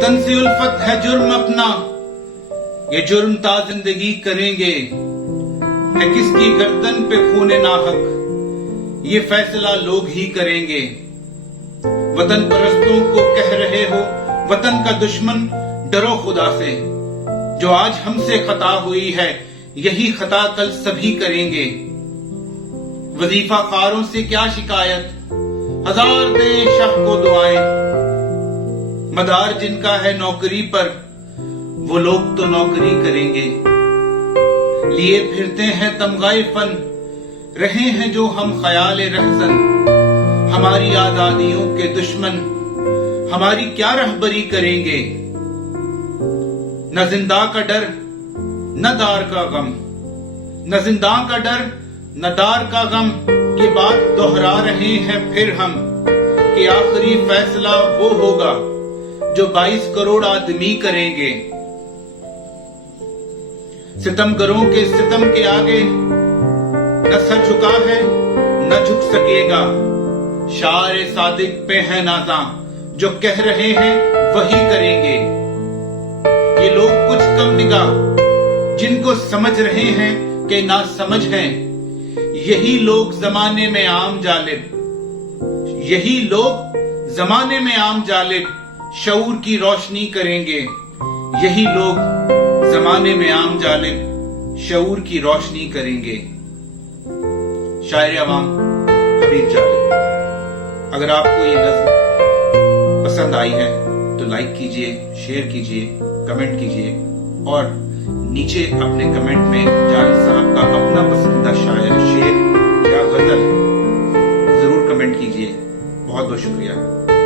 वतन से उल्फत है जुर्म अपना, ये जुर्म ता जिंदगी करेंगे। है किसकी गर्दन पे खूने नाहक, ये फैसला लोग ही करेंगे। वतन परस्तों को कह रहे हो वतन का दुश्मन, डरो खुदा से। जो आज हमसे खता हुई है यही खता कल सभी करेंगे। वजीफा खारों से क्या शिकायत, हजार दे शाह को दुआएं। मदार जिनका है नौकरी पर, वो लोग तो नौकरी करेंगे। लिए फिरते हैं तमगाए फन, रहे हैं जो हम ख्याल रहज़न। हमारी आजादियों के दुश्मन हमारी क्या रहबरी करेंगे। न जिंदा का डर न दार का गम, न जिंदा का डर न दार का गम। ये बात दोहरा रहे हैं फिर हम कि आखिरी फैसला वो होगा जो 22 करोड़ आदमी करेंगे। सितमगरों के सितम के आगे न सर झुका है न झुक सकेगा। शार सादिक पे है नाज़ा, जो कह रहे हैं वही करेंगे। ये लोग कुछ कम निगाह जिनको समझ रहे हैं कि ना समझ हैं, यही लोग जमाने में आम जालिब, यही लोग जमाने में आम जालिब शऊर की रोशनी करेंगे। यही लोग जमाने में आम जालिब शऊर की रोशनी करेंगे। शायर अवाम हबीब जालिब। अगर आपको ये नज़्म पसंद आई है तो लाइक कीजिए, शेयर कीजिए, कमेंट कीजिए और नीचे अपने कमेंट में जालिब साहब का अपना पसंदीदा शायर, शेर या गजल जरूर कमेंट कीजिए। बहुत बहुत शुक्रिया।